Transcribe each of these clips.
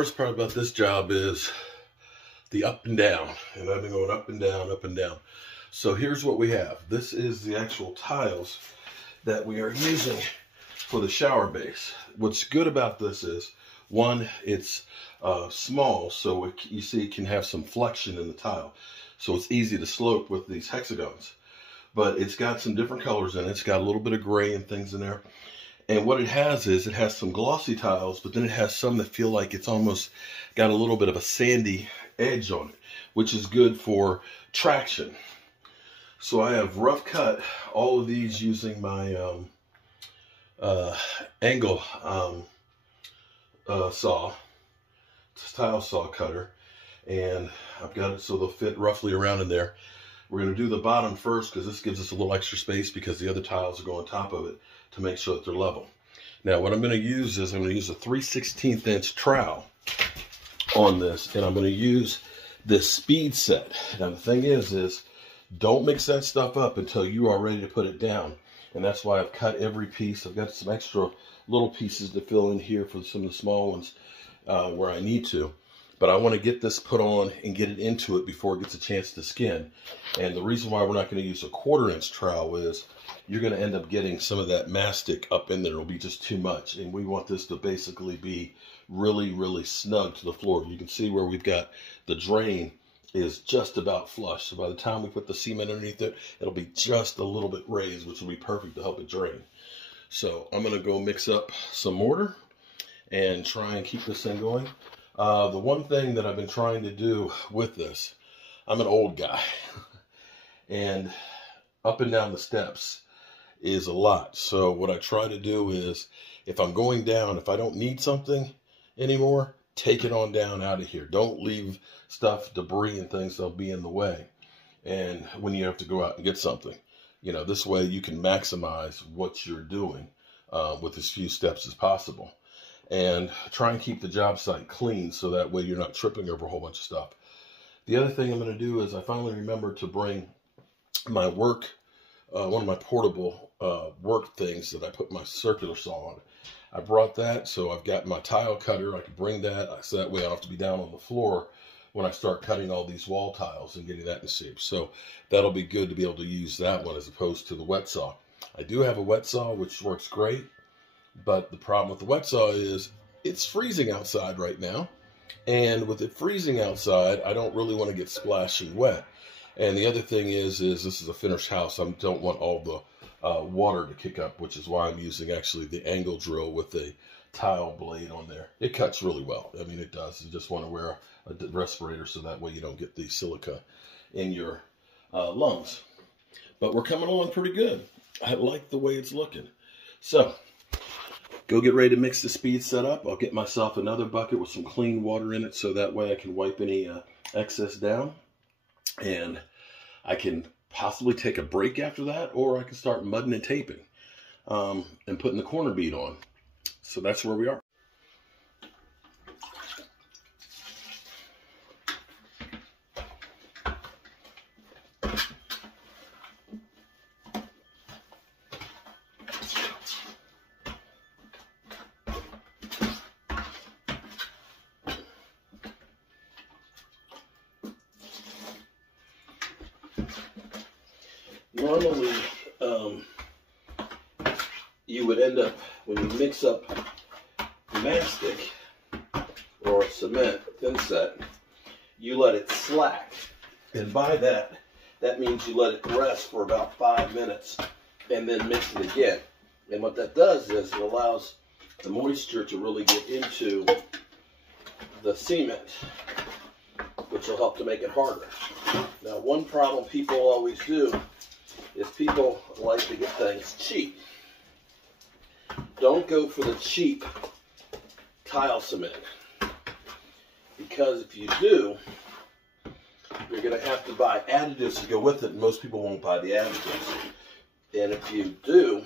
hardest part about this job is the up and down. And I've been going up and down, up and down. So here's what we have. This is the actual tiles that we are using for the shower base. What's good about this is, one, it's small, so you see it can have some flexion in the tile. So it's easy to slope with these hexagons. But it's got some different colors in it. It's got a little bit of gray and things in there. And what it has is, it has some glossy tiles, but then it has some that feel like it's almost got a little bit of a sandy edge on it, which is good for traction. So I have rough cut all of these using my angle saw, tile saw cutter, and I've got it so they'll fit roughly around in there. We're going to do the bottom first because this gives us a little extra space because the other tiles will go on top of it to make sure that they're level. Now what I'm going to use is, I'm going to use a 3/16 inch trowel on this, and I'm going to use this speed set. Now the thing is don't mix that stuff up until you are ready to put it down. And that's why I've cut every piece. I've got some extra little pieces to fill in here for some of the small ones where I need to. But I want to get this put on and get it into it before it gets a chance to skin. And the reason why we're not going to use a 1/4 inch trowel is you're going to end up getting some of that mastic up in there. It'll be just too much. And we want this to basically be really, really snug to the floor. You can see where we've got the drain is just about flush. So by the time we put the cement underneath it, it'll be just a little bit raised, which will be perfect to help it drain. So I'm going to go mix up some mortar and try and keep this thing going. The one thing that I've been trying to do with this, I'm an old guy, and up and down the steps is a lot. So what I try to do is, if I'm going down, if I don't need something anymore, take it on down out of here. Don't leave stuff, debris and things that'll be in the way. And when you have to go out and get something, you know, this way you can maximize what you're doing with as few steps as possible. And try and keep the job site clean so that way you're not tripping over a whole bunch of stuff. The other thing I'm going to do is, I finally remembered to bring my work, one of my portable work things that I put my circular saw on. I brought that, so I've got my tile cutter. I can bring that, so that way I don't have to be down on the floor when I start cutting all these wall tiles and getting that in shape. So that'll be good to be able to use that one as opposed to the wet saw. I do have a wet saw, which works great, but the problem with the wet saw is it's freezing outside right now. And with it freezing outside, I don't really want to get splashy wet. And the other thing is this is a finished house. I don't want all the water to kick up, which is why I'm using actually the angle drill with a tile blade on there. It cuts really well. I mean, it does. You just want to wear a respirator so that way you don't get the silica in your lungs. But we're coming along pretty good. I like the way it's looking. So go get ready to mix the speed set up. I'll get myself another bucket with some clean water in it so that way I can wipe any excess down. And I can possibly take a break after that, or I can start mudding and taping and putting the corner bead on. So that's where we are. Normally, you would end up, when you mix up mastic or cement thin set, you let it slack. And by that, that means you let it rest for about 5 minutes and then mix it again. And what that does is it allows the moisture to really get into the cement, which will help to make it harder. Now, one problem people always do is people like to get things cheap. Don't go for the cheap tile cement, because if you do, you're going to have to buy additives to go with it, and most people won't buy the additives. And if you do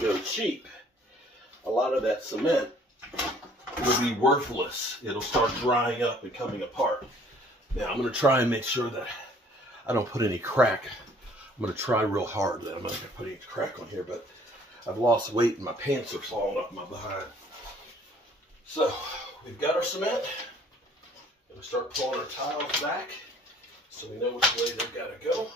go cheap, a lot of that cement will be worthless. It'll start drying up and coming apart. Now, I'm going to try and make sure that I don't put any crack. I'm going to try real hard that I'm not going to put any crack on here, but I've lost weight and my pants are falling off my behind. So we've got our cement. And we start pulling our tiles back so we know which way they've got to go.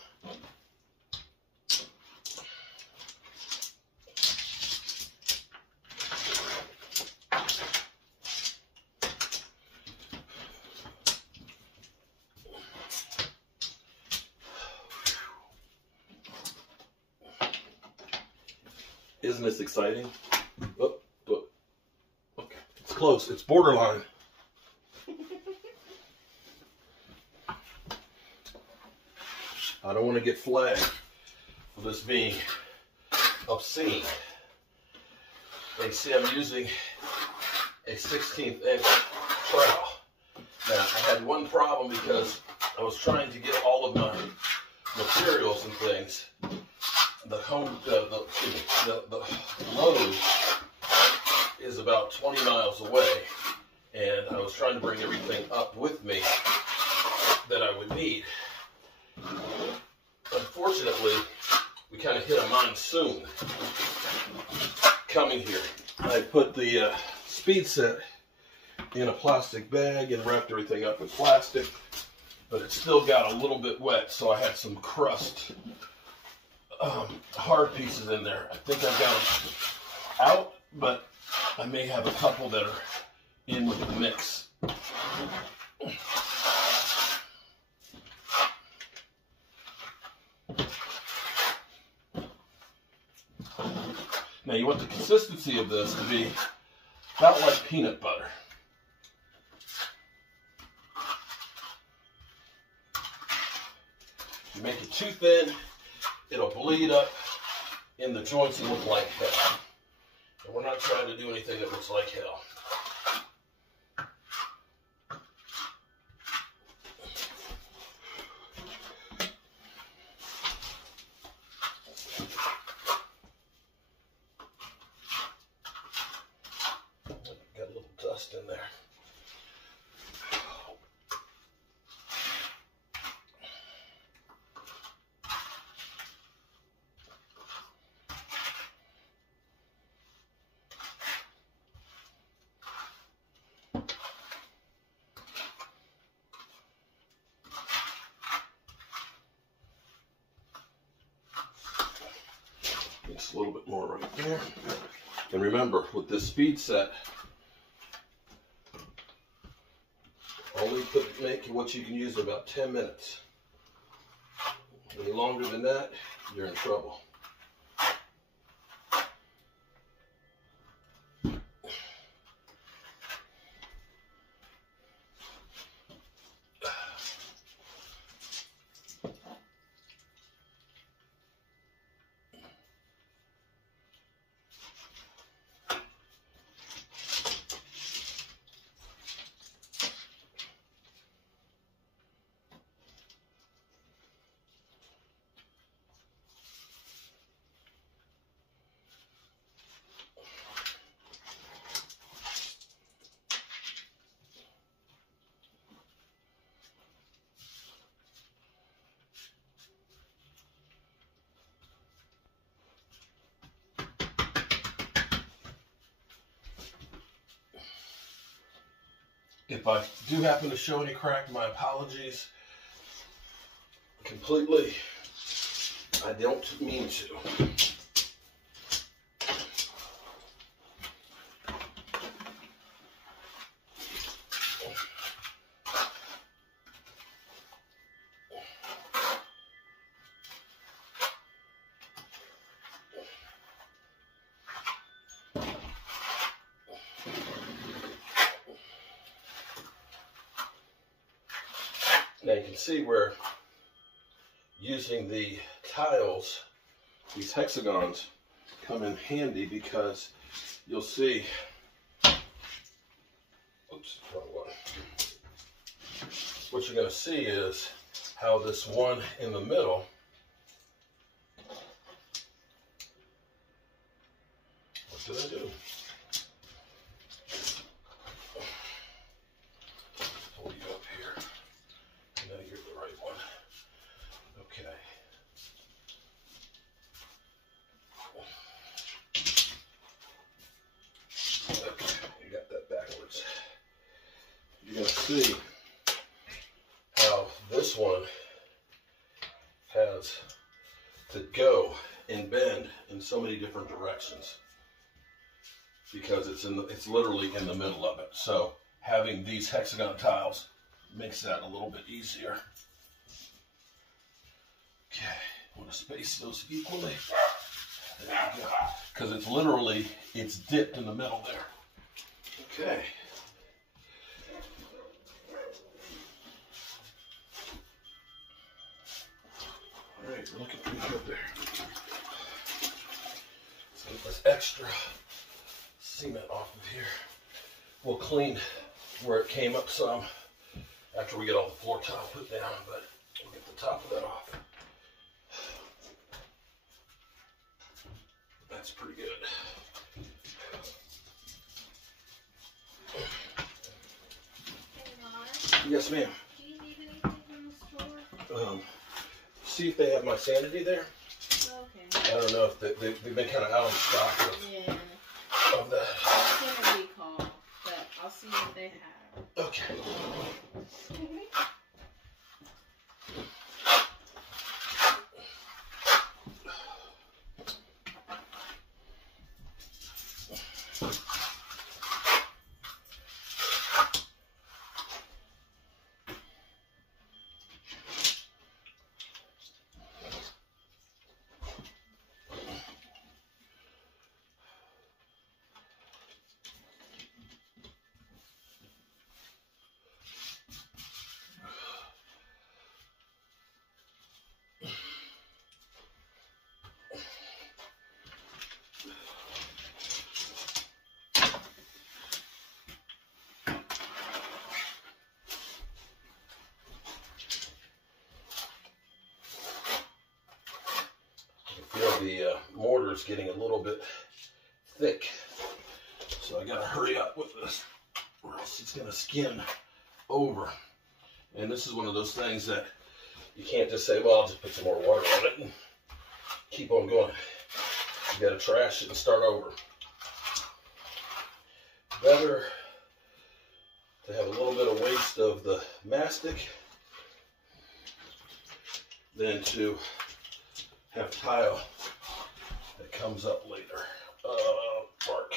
Isn't this exciting? Oh, okay, it's close. It's borderline. I don't want to get flagged for this being obscene. And see, I'm using a 16th inch trowel. Now, I had one problem because I was trying to get all of my materials and things. The load is about 20 miles away, and I was trying to bring everything up with me that I would need. Unfortunately, we kind of hit a monsoon coming here. I put the speed set in a plastic bag and wrapped everything up in plastic, but it still got a little bit wet, so I had some crust hard pieces in there. I think I've got them out, but I may have a couple that are in with the mix. Now you want the consistency of this to be about like peanut butter. You make it too thin, it'll bleed up in the joints and look like hell. And we're not trying to do anything that looks like hell. Got a little dust in there. Just a little bit more right there. And remember, with this speed set, only make what you can use in about 10 minutes. Any longer than that, you're in trouble. If I do happen to show any crack, my apologies. Completely, I don't mean to. Now you can see where using the tiles, these hexagons, come in handy because you'll see, oops, wrong one. What you're going to see is how this one in the middle, what did I do? Pull you up here. Now you're the right one. Okay. Okay, you got that backwards. see how this one has to go and bend in so many different directions because it's literally in the middle of it. So having these hexagon tiles makes that a little bit easier. Okay, want to space those equally. There you go. Because it's dipped in the middle there. Okay. All right, we're looking pretty good there. Let's get this extra cement off of here. We'll clean where it came up some after we get all the floor tile put down, but we'll get the top of that off. That's pretty good. Yes, ma'am. Do you need anything from the store? See if they have my sanity there. Okay. I don't know if they've been kind of out of stock of that. It's in a recall, but I'll see what they have. Okay. The mortar is getting a little bit thick, so I gotta hurry up with this or else it's gonna skin over. And this is one of those things that you can't just say, well, I'll just put some more water on it and keep on going. You gotta trash it and start over. Better to have a little bit of waste of the mastic than to have tile that comes up later. Mark,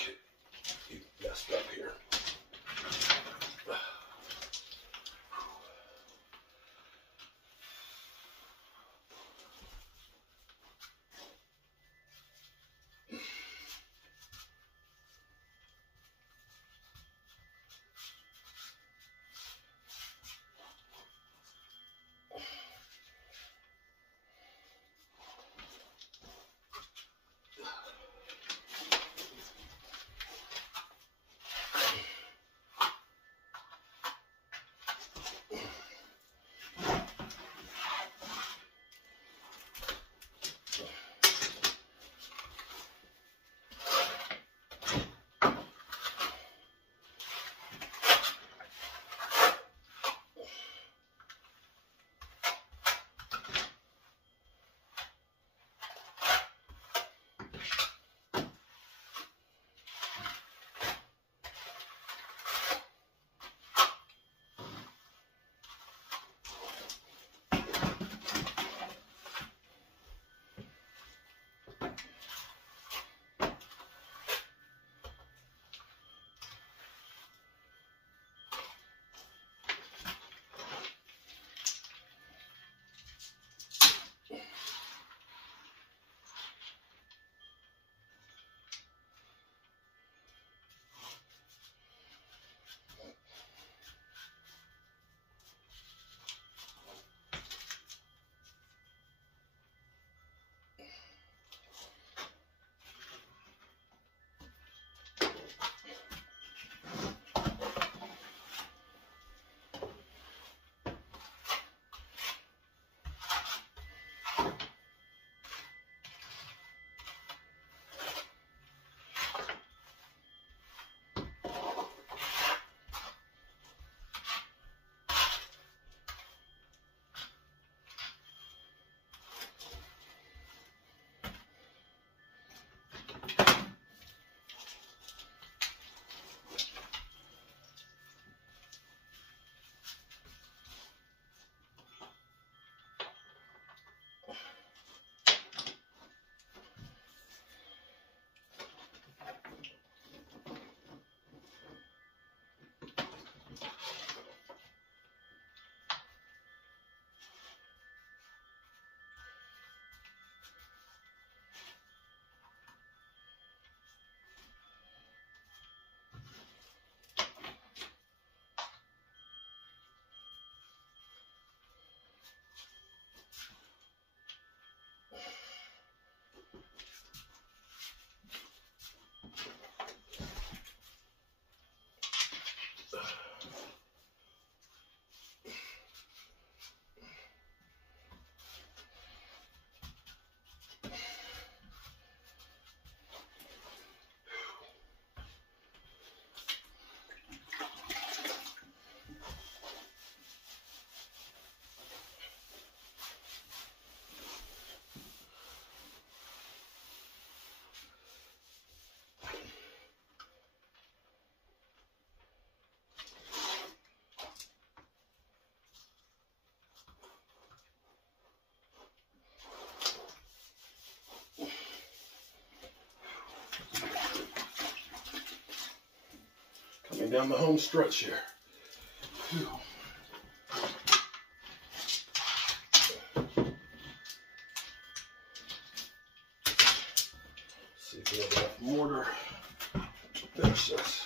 you messed up here. down the home stretch here. Whew. See if we have enough mortar to finish this.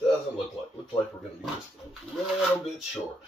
Doesn't look like we're going to be just a little bit short.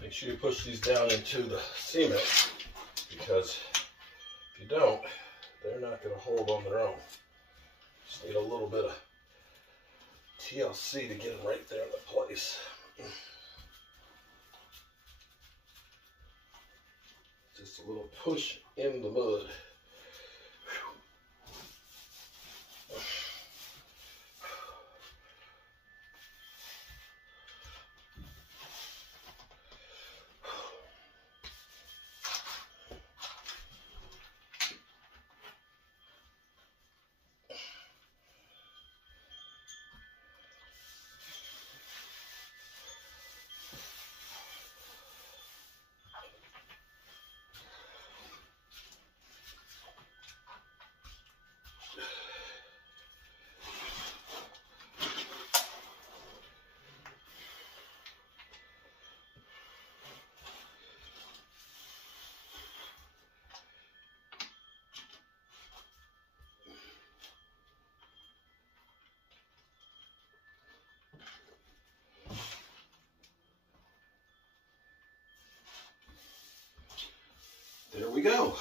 Make sure you push these down into the cement, because if you don't, they're not going to hold on their own. Just need a little bit of TLC to get them right there in the place. Just a little push in the mud. There we go.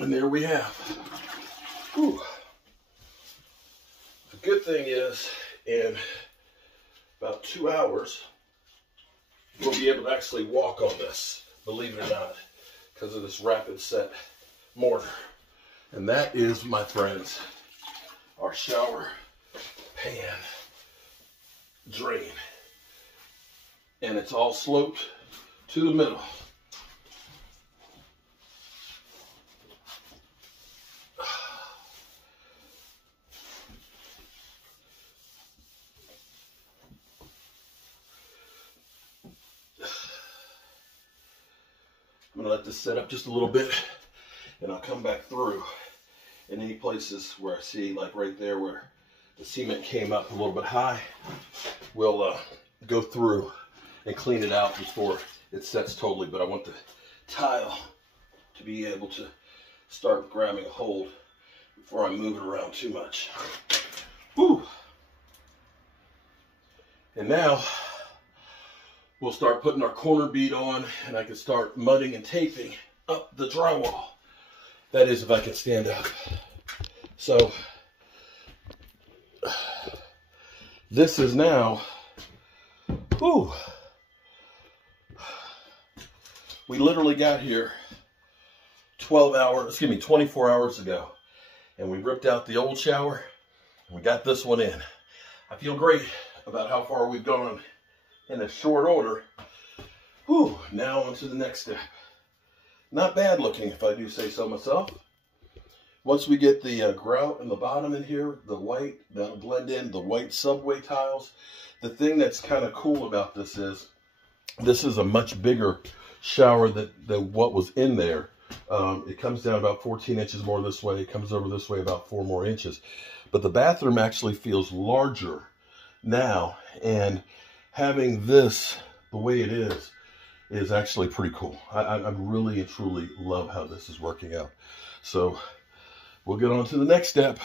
And there we have. Whew. The good thing is, in about 2 hours, we'll be able to actually walk on this, believe it or not, because of this rapid set mortar. And that is, my friends, our shower pan drain. And it's all sloped to the middle. I'm gonna let this set up just a little bit, and I'll come back through. In any places where I see, like right there where the cement came up a little bit high, we'll go through and clean it out before it sets totally. But I want the tile to be able to start grabbing a hold before I move it around too much. Whew. And now we'll start putting our corner bead on, and I can start mudding and taping up the drywall. That is, if I can stand up. So this is now, whew, we literally got here 24 hours ago, and we ripped out the old shower and we got this one in. I feel great about how far we've gone in a short order. Whew, now on to the next step. Not bad looking, if I do say so myself. Once we get the grout in the bottom in here, the white, that'll blend in, the white subway tiles. The thing that's kind of cool about this is a much bigger shower than what was in there. It comes down about 14 inches more this way. It comes over this way about 4 more inches. But the bathroom actually feels larger now, and having this the way it is actually pretty cool. I really and truly love how this is working out. So we'll get on to the next step.